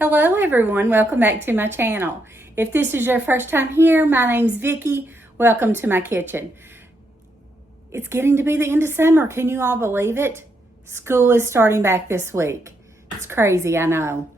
Hello everyone, welcome back to my channel. If this is your first time here, my name's Vicki. Welcome to my kitchen. It's getting to be the end of summer. Can you all believe it? School is starting back this week. It's crazy, I know.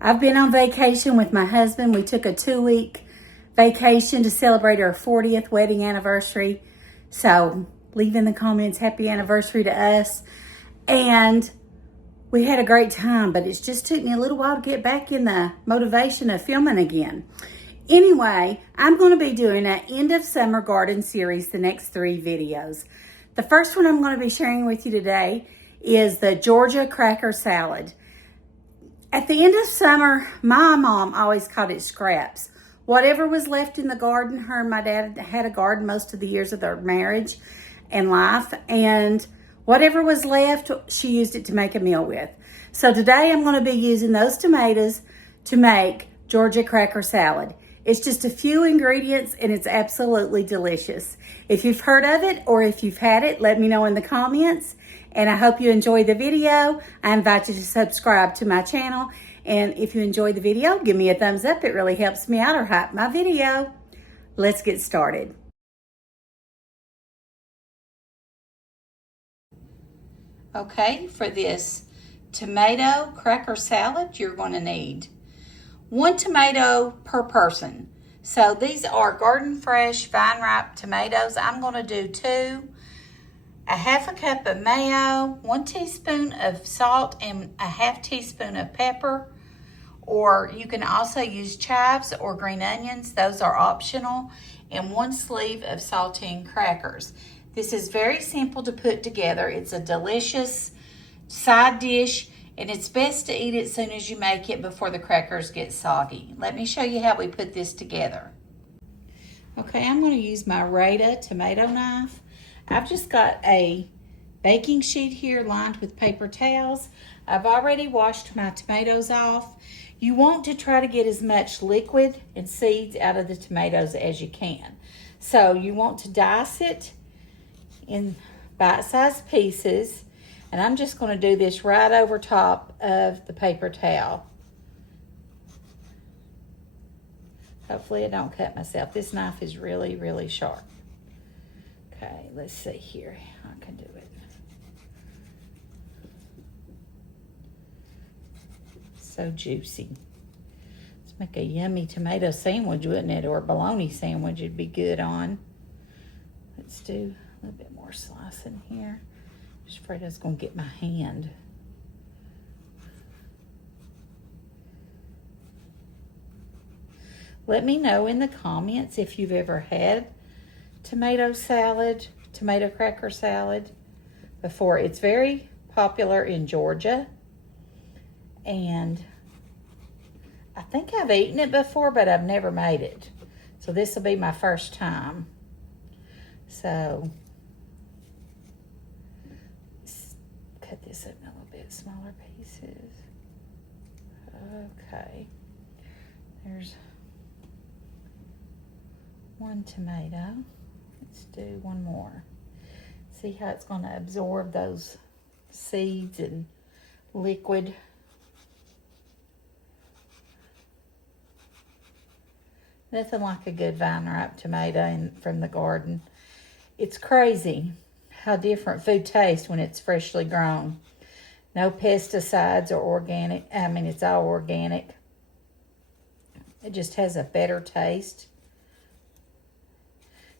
I've been on vacation with my husband. We took a 2-week vacation to celebrate our 40th wedding anniversary. So leave in the comments, happy anniversary to us. And we had a great time, but it's just took me a little while to get back in the motivation of filming again. Anyway, I'm going to be doing an end of summer garden series the next 3 videos. The first one I'm going to be sharing with you today is the Georgia cracker salad. At the end of summer, my mom always called it scraps. Whatever was left in the garden, her and my dad had a garden most of the years of their marriage and life, and whatever was left, she used it to make a meal with. So today I'm going to be using those tomatoes to make Georgia cracker salad. It's just a few ingredients and it's absolutely delicious. If you've heard of it or if you've had it, let me know in the comments. And I hope you enjoy the video. I invite you to subscribe to my channel. And if you enjoy the video, give me a thumbs up. It really helps me out or hype my video. Let's get started. Okay, for this tomato cracker salad, you're going to need 1 tomato per person. So these are garden fresh, vine ripe tomatoes. I'm going to do 2. A 1/2 cup of mayo, 1 teaspoon of salt, and a 1/2 teaspoon of pepper. Or you can also use chives or green onions. Those are optional. And 1 sleeve of saltine crackers. This is very simple to put together. It's a delicious side dish, and it's best to eat it as soon as you make it before the crackers get soggy. Let me show you how we put this together. Okay, I'm going to use my Rada tomato knife. I've just got a baking sheet here lined with paper towels. I've already washed my tomatoes off. You want to try to get as much liquid and seeds out of the tomatoes as you can. So you want to dice it in bite-sized pieces, and I'm just going to do this right over top of the paper towel. Hopefully I don't cut myself. This knife is really, really sharp. Okay, let's see here. I can do it. So juicy. Let's make a yummy tomato sandwich, wouldn't it? Or a bologna sandwich would be good on. Let's do a little bit more slicing here. Just afraid I was going to get my hand. Let me know in the comments if you've ever had tomato salad, tomato cracker salad before. It's very popular in Georgia. And I think I've eaten it before, but I've never made it. So this will be my first time. So cut this up in a little bit smaller pieces. Okay. There's 1 tomato. Let's do 1 more. See how it's going to absorb those seeds and liquid. Nothing like a good vine ripe tomato from the garden. It's crazy how different food tastes when it's freshly grown. No pesticides or organic. I mean, it's all organic. It just has a better taste.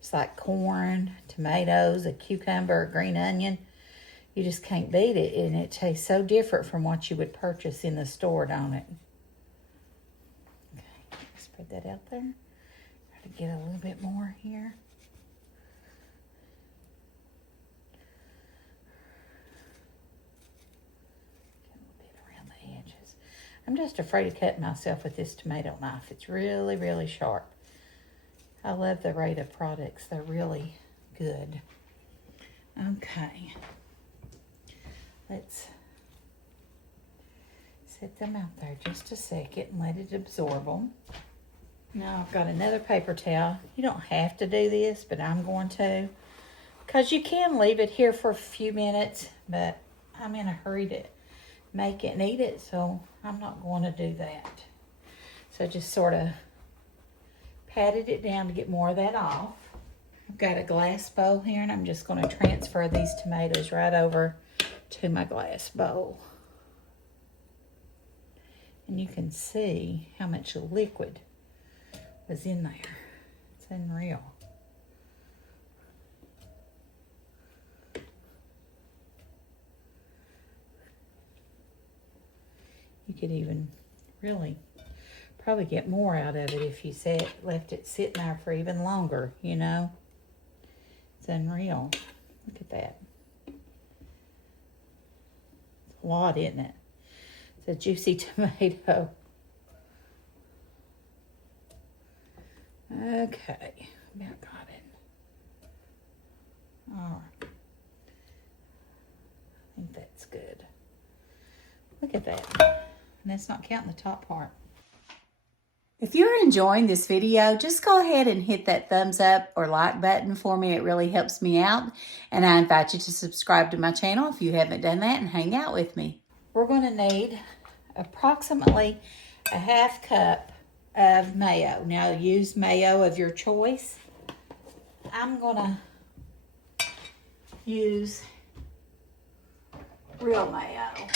It's like corn, tomatoes, a cucumber, a green onion. You just can't beat it, and it tastes so different from what you would purchase in the store, don't it? Okay, spread that out there. Try to get a little bit more here. I'm just afraid to cut myself with this tomato knife. It's really, really sharp. I love the Rada products. They're really good. Okay. Let's set them out there just a second and let it absorb them. Now I've got another paper towel. You don't have to do this, but I'm going to. Because you can leave it here for a few minutes, but I'm in a hurry to make it and eat it, so I'm not going to do that. So just sort of patted it down to get more of that off. I've got a glass bowl here, and I'm just going to transfer these tomatoes right over to my glass bowl. And you can see how much liquid was in there. It's unreal. You could even really probably get more out of it if you left it sitting there for even longer, you know. It's unreal. Look at that. It's a lot, isn't it? It's a juicy tomato. Okay, about got it. All right. I think that's good. Look at that. And that's not counting the top part. If you're enjoying this video, just go ahead and hit that thumbs up or like button for me. It really helps me out. And I invite you to subscribe to my channel if you haven't done that and hang out with me. We're going to need approximately a half cup of mayo. Now use mayo of your choice. I'm going to use real mayo.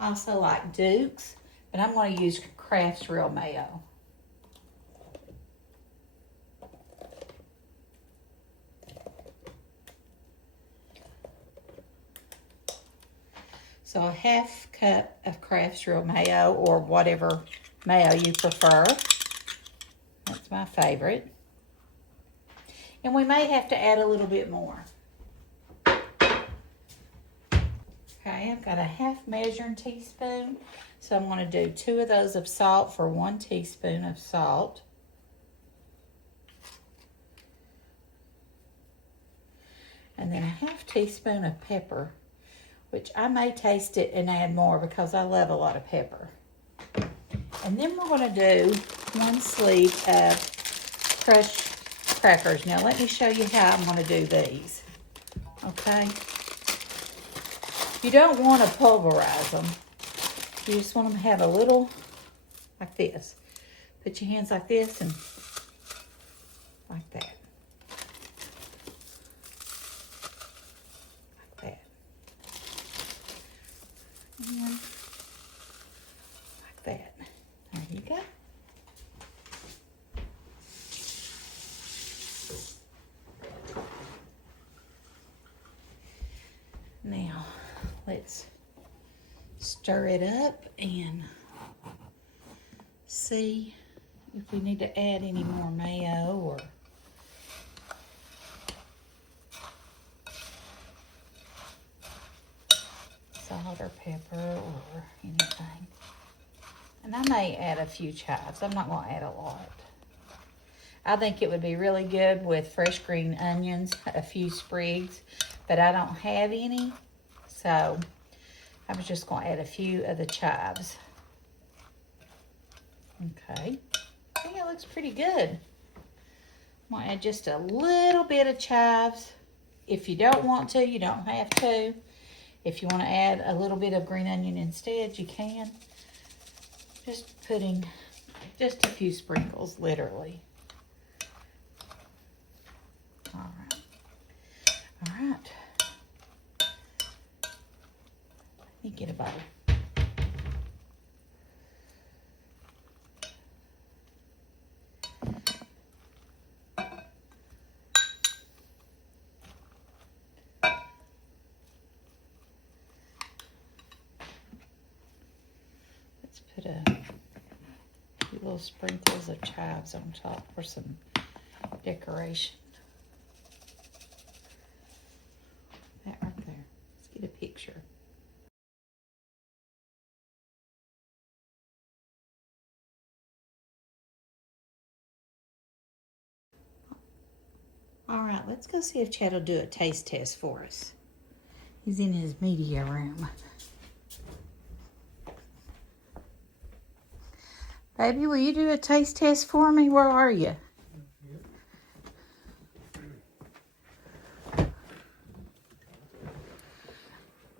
I also like Duke's, but I'm going to use Kraft's Real Mayo. So a half cup of Kraft's Real Mayo, or whatever mayo you prefer. That's my favorite. And we may have to add a little bit more. Okay, I've got a half measuring teaspoon. So I'm going to do 2 of those of salt for 1 teaspoon of salt. And then a half teaspoon of pepper, which I may taste it and add more because I love a lot of pepper. And then we're going to do 1 sleeve of crushed crackers. Now let me show you how I'm going to do these. Okay. You don't want to pulverize them. You just want them to have a little, like this. Put your hands like this and like that. Like that. And like that. There you go. Now, let's stir it up and see if we need to add any more mayo or salt or pepper or anything. And I may add a few chives. I'm not going to add a lot. I think it would be really good with fresh green onions, a few sprigs, but I don't have any. So I was just going to add a few of the chives. Okay. I think it looks pretty good. I'm going to add just a little bit of chives. If you don't want to, you don't have to. If you want to add a little bit of green onion instead, you can. Just putting just a few sprinkles, literally. All right. All right. Let me get a bowl. Let's put a few little sprinkles of chives on top for some decoration. That right there. Let's get a picture. All right, let's go see if Chad will do a taste test for us. He's in his media room. Baby, will you do a taste test for me? Where are you?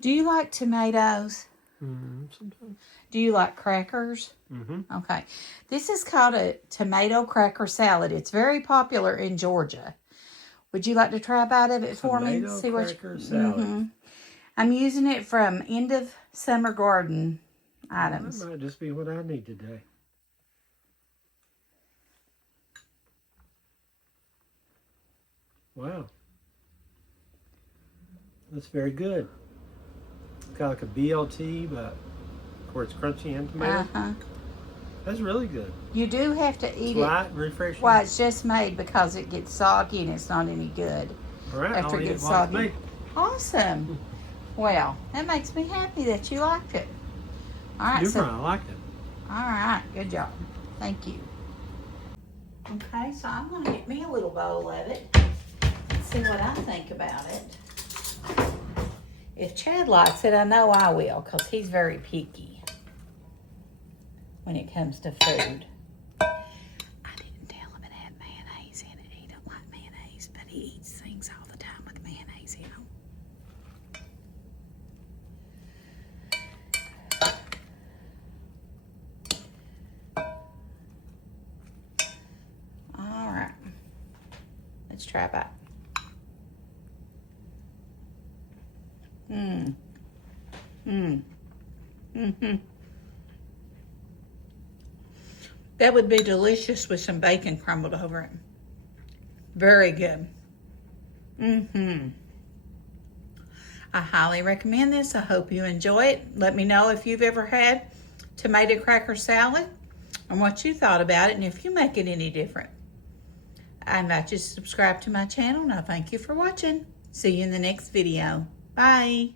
Do you like tomatoes? Sometimes. Do you like crackers? Okay. This is called a tomato cracker salad. It's very popular in Georgia. Would you like to try a bite of it for me? Tomato cracker salad. I'm using it from End of Summer Garden items. That might just be what I need today. Wow. That's very good. It's got like a BLT, but of course crunchy and tomato. That's really good. You do have to eat light and refreshing. Well, it's just made because it gets soggy and it's not any good. All right, after I'll it eat gets it while it's soggy. made. Awesome. Well, that makes me happy that you liked it. All right, Different, I like it. All right, good job. Thank you. Okay, so I'm going to get me a little bowl of it and see what I think about it. If Chad likes it, I know I will, because he's very picky when it comes to food. I didn't tell him it had mayonnaise in it. He don't like mayonnaise, but he eats things all the time with mayonnaise in them. All right, let's try it back. That would be delicious with some bacon crumbled over it. Very good. I highly recommend this. I hope you enjoy it. Let me know if you've ever had tomato cracker salad and what you thought about it and if you make it any different. I invite you to subscribe to my channel and I thank you for watching. See you in the next video. Bye.